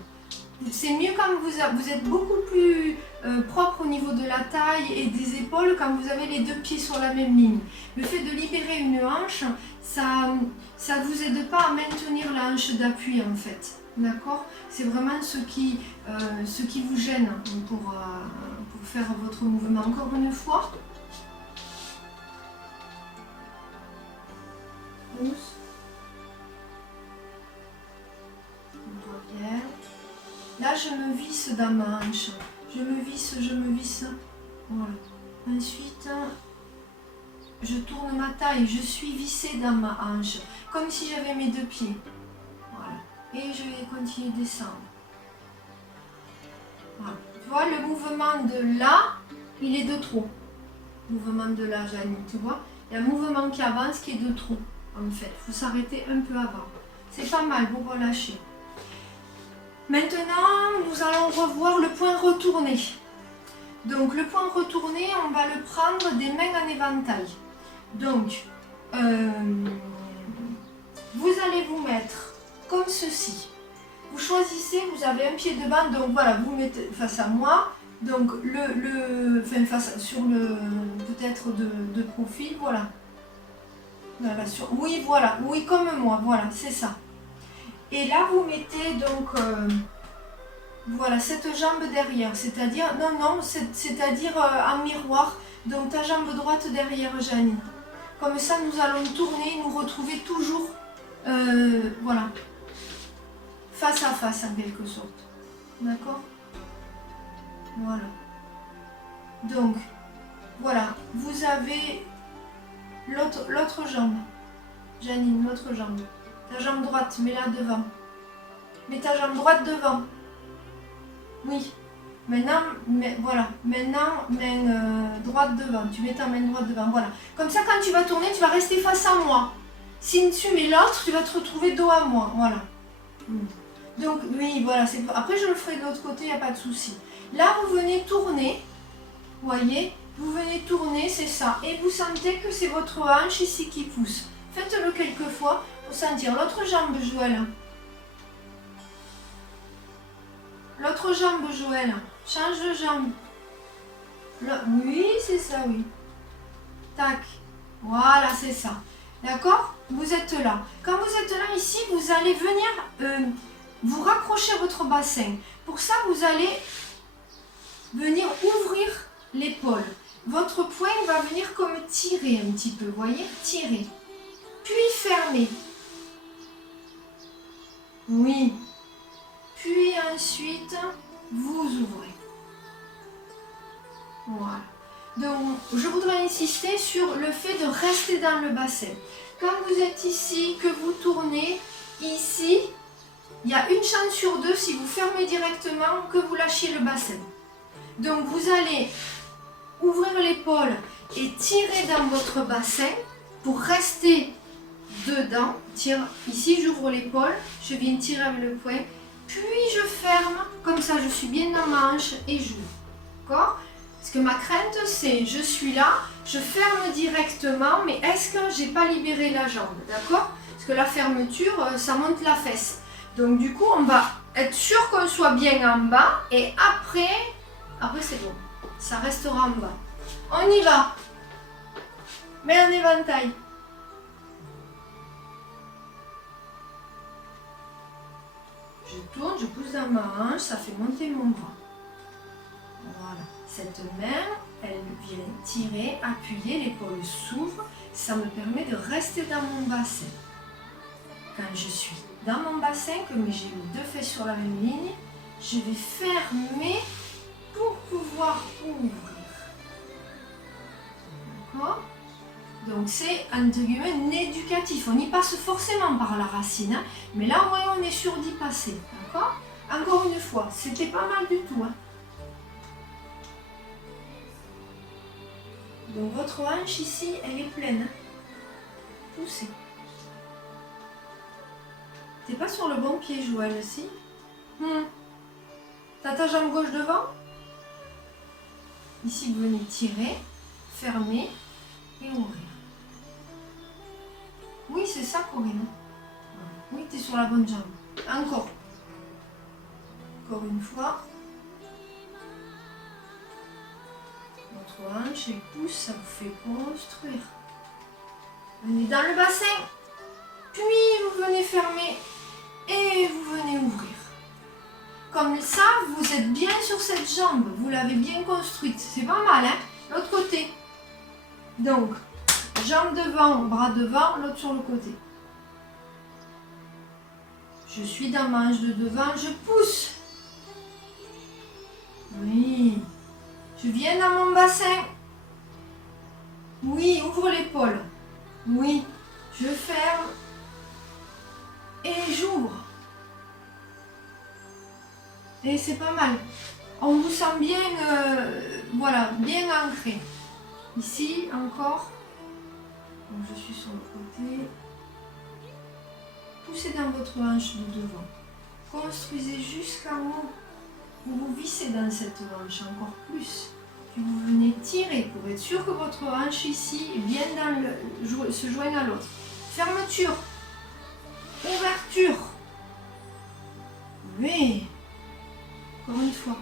C'est mieux quand vous êtes beaucoup plus propre au niveau de la taille et des épaules quand vous avez les deux pieds sur la même ligne. Le fait de libérer une hanche, ça ne vous aide pas à maintenir la hanche d'appui en fait. D'accord? C'est vraiment ce qui vous gêne pour faire votre mouvement. Encore une fois. Pousse. On revient. Là, je me visse dans ma hanche. Je me visse. Voilà. Ensuite, je tourne ma taille. Je suis vissée dans ma hanche. Comme si j'avais mes deux pieds. Voilà. Et je vais continuer de descendre. Voilà. Tu vois, le mouvement de là, il est de trop. Le mouvement de là, Janine, tu vois. Il y a un mouvement qui avance qui est de trop. En fait, il faut s'arrêter un peu avant. C'est pas mal, vous relâchez. Maintenant, nous allons revoir le point retourné. Donc, le point retourné, on va le prendre des mains en éventail. Donc, vous allez vous mettre comme ceci. Vous choisissez, vous avez un pied devant, donc voilà, vous mettez face à moi. Donc, face sur le peut-être de profil, voilà. Voilà, oui, voilà, oui, comme moi, voilà, c'est ça. Et là, vous mettez donc, voilà, cette jambe derrière, c'est-à-dire, non, c'est-à-dire en miroir, donc ta jambe droite derrière, Janine. Comme ça, nous allons tourner, nous retrouver toujours, voilà, face à face en quelque sorte. D'accord? Voilà. Donc, voilà, vous avez l'autre jambe. Janine, l'autre jambe. Ta jambe droite, mets-la devant. Mets ta jambe droite devant. Oui. Maintenant, voilà. Maintenant, main droite devant. Tu mets ta main droite devant. Voilà. Comme ça, quand tu vas tourner, tu vas rester face à moi. Si tu mets l'autre, tu vas te retrouver dos à moi. Voilà. Donc, oui, voilà. Après, je le ferai de l'autre côté, il n'y a pas de souci. Là, vous venez tourner. Vous voyez? Vous venez tourner, c'est ça. Et vous sentez que c'est votre hanche ici qui pousse. Faites-le quelques fois pour sentir. L'autre jambe, Joël. L'autre jambe, Joël. Change de jambe. Oui, c'est ça, oui. Tac. Voilà, c'est ça. D'accord? Vous êtes là. Quand vous êtes là, ici, vous allez venir vous raccrocher à votre bassin. Pour ça, vous allez venir ouvrir l'épaule. Votre poing va venir comme tirer un petit peu, vous voyez? Tirer. Puis fermer. Oui. Puis ensuite, vous ouvrez. Voilà. Donc, je voudrais insister sur le fait de rester dans le bassin. Quand vous êtes ici, que vous tournez, ici, il y a une chance sur deux, si vous fermez directement, que vous lâchiez le bassin. Donc, vous allez ouvrir l'épaule et tirer dans votre bassin pour rester dedans. Tire, ici, j'ouvre l'épaule, je viens tirer avec le poing, puis je ferme, comme ça je suis bien dans ma hanche et j'ouvre. D'accord? Parce que ma crainte, c'est, je suis là, je ferme directement, mais est-ce que j'ai pas libéré la jambe? D'accord? Parce que la fermeture, ça monte la fesse. Donc du coup, on va être sûr qu'on soit bien en bas, et après c'est bon. Ça restera en bas. On y va. Mets un éventail. Je tourne, je pousse dans ma hanche, ça fait monter mon bras. Voilà. Cette main, elle vient tirer, appuyer, l'épaule s'ouvre. Ça me permet de rester dans mon bassin. Quand je suis dans mon bassin, que j'ai les deux fesses sur la même ligne, je vais fermer pour pouvoir ouvrir. D'accord? Donc c'est, entre guillemets, un éducatif. On y passe forcément par la racine, hein, mais là, au moins, on est sûr d'y passer. D'accord? Encore une fois, c'était pas mal du tout. Hein. Donc votre hanche ici, elle est pleine. Hein. Poussez. T'es pas sur le bon pied, Joël, aussi. T'as ta jambe gauche devant. Ici, vous venez tirer, fermer et ouvrir. Oui, c'est ça, Corinne. Oui, t'es sur la bonne jambe. Encore. Encore une fois. Votre hanche, elle pousse, ça vous fait construire. Venez dans le bassin. Puis, vous venez fermer et vous venez ouvrir. Comme ça, vous êtes bien sur cette jambe. Vous l'avez bien construite. C'est pas mal, hein? L'autre côté. Donc, jambe devant, bras devant, l'autre sur le côté. Je suis dans ma hanche de devant, je pousse. Oui. Je viens dans mon bassin. Oui, ouvre l'épaule. Oui. Je ferme. Et j'ouvre. Et c'est pas mal. On vous sent bien, voilà, bien ancré. Ici, encore. Donc je suis sur le côté. Poussez dans votre hanche de devant. Construisez jusqu'en haut. Vous vissez dans cette hanche encore plus. Puis vous venez tirer pour être sûr que votre hanche ici est bien dans se joigne à l'autre. Fermeture. Ouverture. Oui. Encore une fois.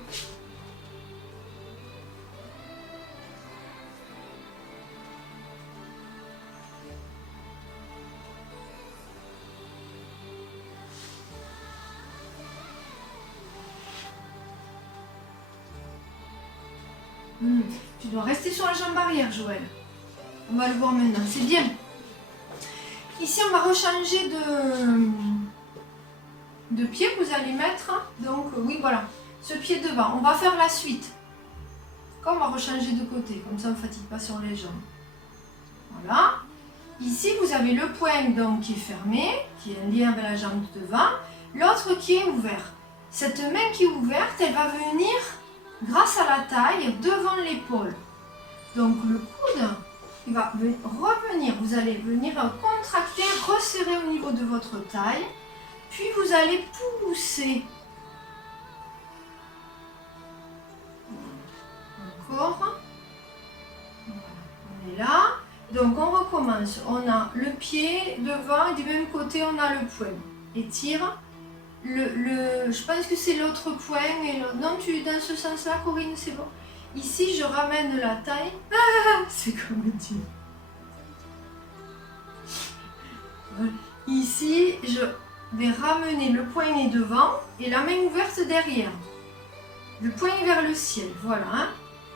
Tu dois rester sur la jambe arrière, Joël. On va le voir maintenant, c'est bien. Ici, on va rechanger de pied que vous allez mettre. Donc, oui, voilà. Ce pied devant. On va faire la suite. Comme on va rechanger de côté. Comme ça, on ne fatigue pas sur les jambes. Voilà. Ici, vous avez le poing donc, qui est fermé, qui est en lien avec la jambe de devant. L'autre qui est ouvert. Cette main qui est ouverte, elle va venir, grâce à la taille, devant l'épaule. Donc, le coude, il va revenir. Vous allez venir contracter, resserrer au niveau de votre taille. Puis, vous allez pousser. Encore. Voilà. On est là. Donc, on recommence. On a le pied devant et du même côté, on a le poing. Étire. Je pense que c'est l'autre poing. Et non, dans ce sens-là, Corinne, c'est bon. Ici, je ramène la taille. Ah, c'est comme Dieu. Voilà. Ici, je vais ramener le poignet devant et la main ouverte derrière. Le poignet vers le ciel. Voilà. Hein.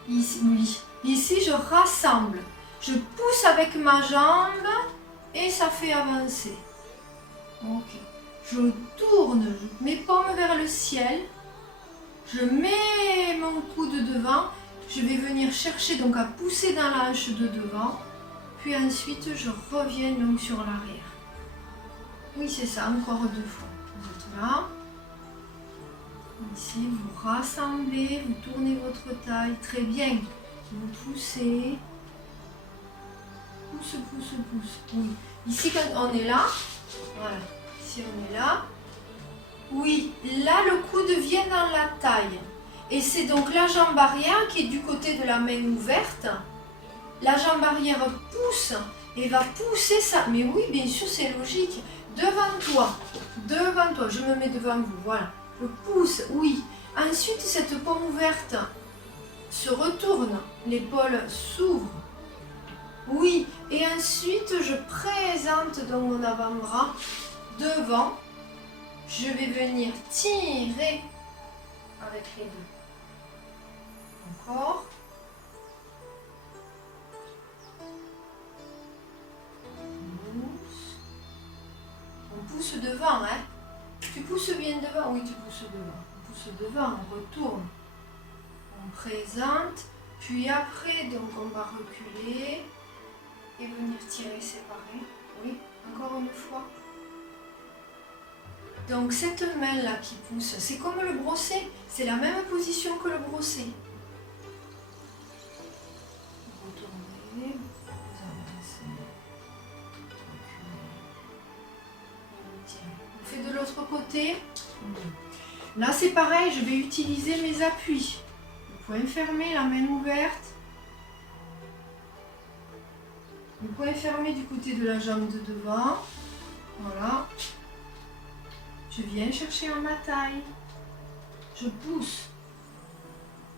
Ici, oui. Ici, je rassemble. Je pousse avec ma jambe et ça fait avancer. Ok. Je tourne mes paumes vers le ciel. Je mets mon coude devant. Je vais venir chercher donc à pousser dans la hanche de devant. Puis ensuite, je reviens donc sur l'arrière. Oui, c'est ça. Encore 2 fois. Vous êtes là. Ici, vous rassemblez. Vous tournez votre taille. Très bien. Vous poussez. Pousse, pousse, pousse. Oui. Ici, quand on est là, voilà. Ici, on est là. Oui, là, le coude vient dans la taille. Et c'est donc la jambe arrière qui est du côté de la main ouverte. La jambe arrière pousse et va pousser ça. Mais oui, bien sûr, c'est logique. Devant toi. Devant toi. Je me mets devant vous. Voilà. Je pousse, oui. Ensuite, cette paume ouverte se retourne. L'épaule s'ouvre. Oui, et ensuite je présente donc mon avant-bras devant. Je vais venir tirer avec les deux. Encore. On pousse devant, hein. Tu pousses bien devant? Oui, tu pousses devant. On pousse devant, on retourne. On présente, puis après, donc on va reculer. Et venir tirer séparer. Oui, encore une fois. Donc cette main-là qui pousse, c'est comme le brosser. C'est la même position que le brosser. Retournez, vous avancez, reculez. Vous faites de l'autre côté. Là c'est pareil, je vais utiliser mes appuis. Le poing fermé, la main ouverte. Le poing fermé du côté de la jambe de devant. Voilà. Je viens chercher en ma taille. Je pousse.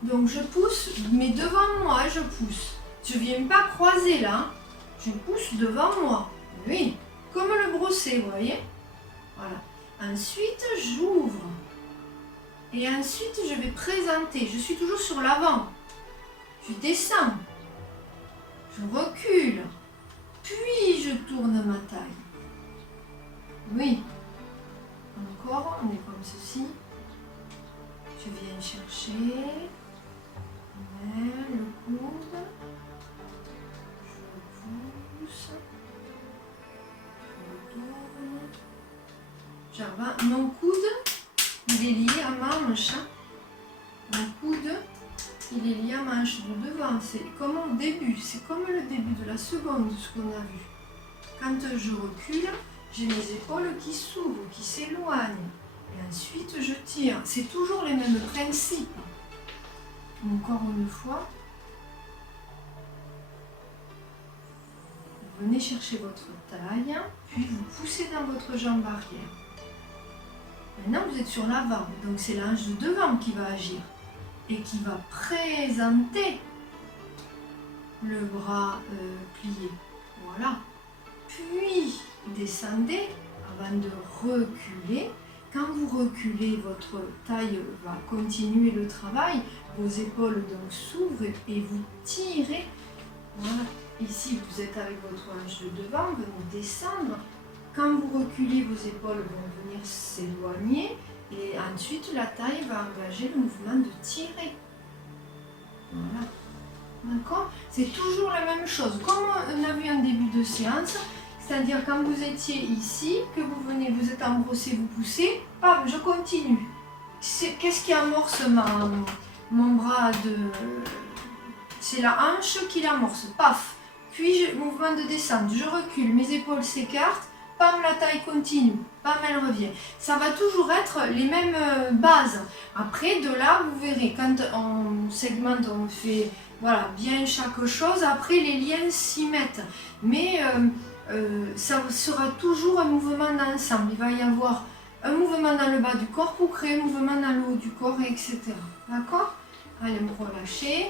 Donc je pousse, mais devant moi, je pousse. Je ne viens pas croiser là. Je pousse devant moi. Oui, comme le brosser, vous voyez. Voilà. Ensuite, j'ouvre. Et ensuite, je vais présenter. Je suis toujours sur l'avant. Je descends. Je recule. Puis je tourne ma taille. Oui. Encore, on est comme ceci. Je viens chercher. Le coude. Je pousse. Je retourne. J'avance. Mon coude, il est lié à ma hanche. Mon coude, il est lié à ma hanche de devant. C'est comme au début. C'est comme le début de la seconde, ce qu'on a vu. Quand je recule, j'ai mes épaules qui s'ouvrent, qui s'éloignent. Et ensuite, je tire. C'est toujours les mêmes principes. Encore une fois. Vous venez chercher votre taille, puis vous poussez dans votre jambe arrière. Maintenant, vous êtes sur l'avant. Donc, c'est la hanche de devant qui va agir. Et qui va présenter le bras plié. Voilà. Puis, descendez avant de reculer. Quand vous reculez, votre taille va continuer le travail, vos épaules donc s'ouvrent et vous tirez. Voilà. Ici, vous êtes avec votre hanche de devant, venez descendre. Quand vous reculez, vos épaules vont venir s'éloigner et ensuite la taille va engager le mouvement de tirer. Voilà. D'accord? C'est toujours la même chose. Comme on a vu en début de séance, c'est-à-dire quand vous étiez ici, que vous venez, vous êtes embrossé, vous poussez, paf, je continue. Qu'est-ce qui amorce mon bras de... C'est la hanche qui l'amorce, paf. Puis, mouvement de descente, je recule, mes épaules s'écartent, pam, la taille continue, pam, elle revient. Ça va toujours être les mêmes bases. Après, de là, vous verrez, quand on segmente, on fait voilà, bien chaque chose, après les liens s'y mettent. Mais ça sera toujours un mouvement d'ensemble. Il va y avoir un mouvement dans le bas du corps pour créer un mouvement dans le haut du corps, etc. D'accord? Allez, me relâcher.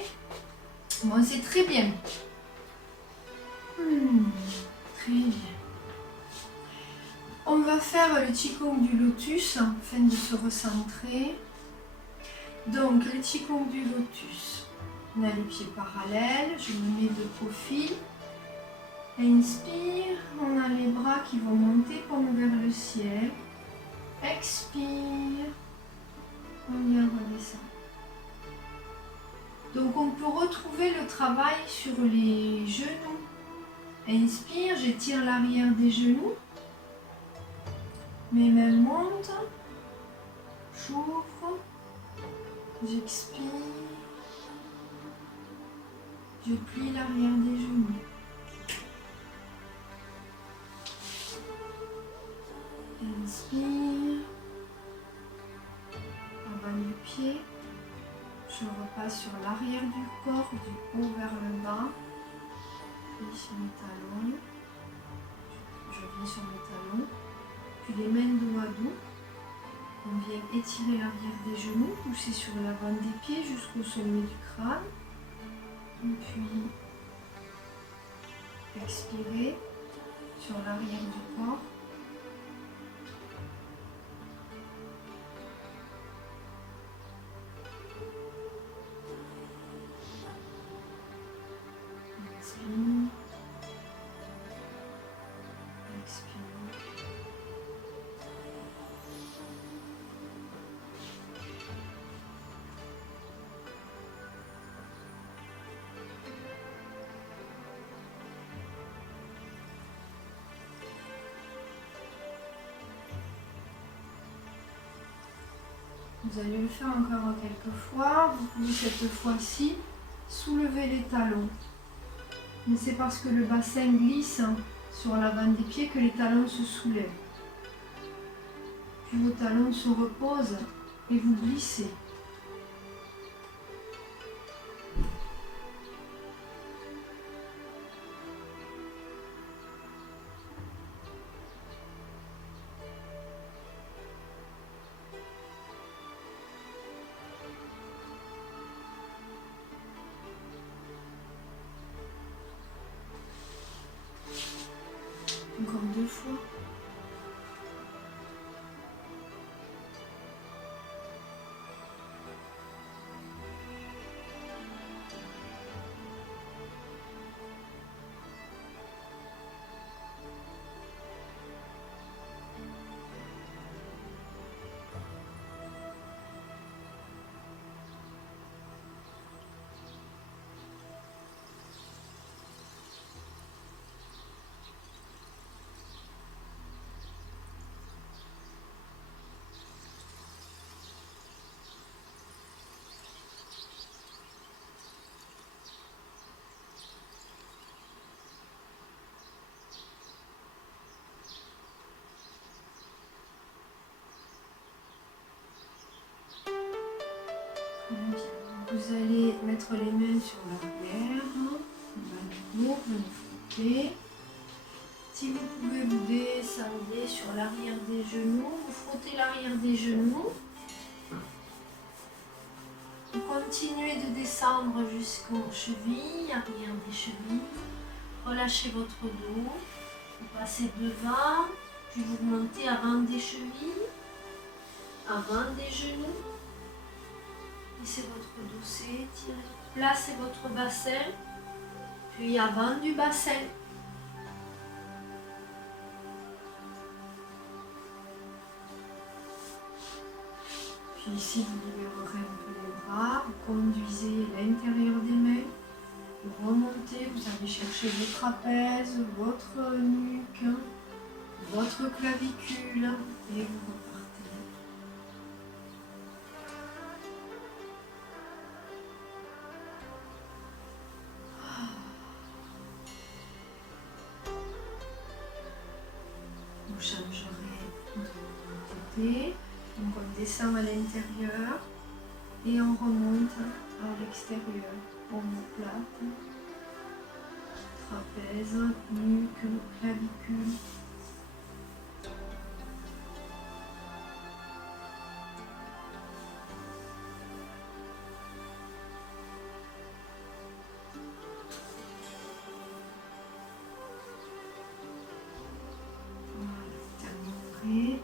Bon, c'est très bien. Très bien. On va faire le Qigong du lotus afin de se recentrer. Donc, le Qigong du lotus. On a les pieds parallèles, je me mets de profil. Inspire, on a les bras qui vont monter comme vers le ciel. Expire, on vient redescendre. Donc on peut retrouver le travail sur les genoux. Inspire, j'étire l'arrière des genoux. Mes mains montent. J'ouvre. J'expire. Je plie l'arrière des genoux. Inspire. Avant du pied. Je repasse sur l'arrière du corps, du haut vers le bas. Puis sur mes talons. Je viens sur mes talons. Puis les mains dos à dos. On vient étirer l'arrière des genoux, pousser sur l'avant des pieds jusqu'au sommet du crâne. Et puis expirer sur l'arrière du corps. Inspire. Expire. Vous allez le faire encore quelques fois. Vous pouvez cette fois-ci soulever les talons. Mais c'est parce que le bassin glisse sur l'avant des pieds que les talons se soulèvent. Puis vos talons se reposent et vous glissez. Encore 2 fois. Vous allez mettre les mains sur l'arrière, le bas du dos, venez frotter. Si vous pouvez, vous descendez sur l'arrière des genoux, vous frottez l'arrière des genoux. Vous continuez de descendre jusqu'aux chevilles, arrière des chevilles. Relâchez votre dos, vous passez devant, puis vous montez avant des chevilles. avant des genoux. Laissez votre dos s'étirer. Placez votre bassin, puis avant du bassin. Puis ici, vous libérerez un peu les bras, vous conduisez l'intérieur des mains, vous remontez, vous allez chercher vos trapèzes, votre nuque, votre clavicule, et vous repartez. Vous changerez de côté. Donc on descend à l'intérieur et on remonte à l'extérieur. Omoplate, trapèze, nuque, clavicule. Terminerez.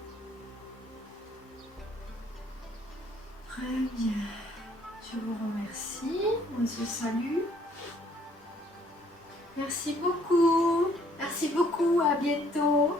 Très bien. Je vous remercie. On se salue. Merci beaucoup. Merci beaucoup. À bientôt.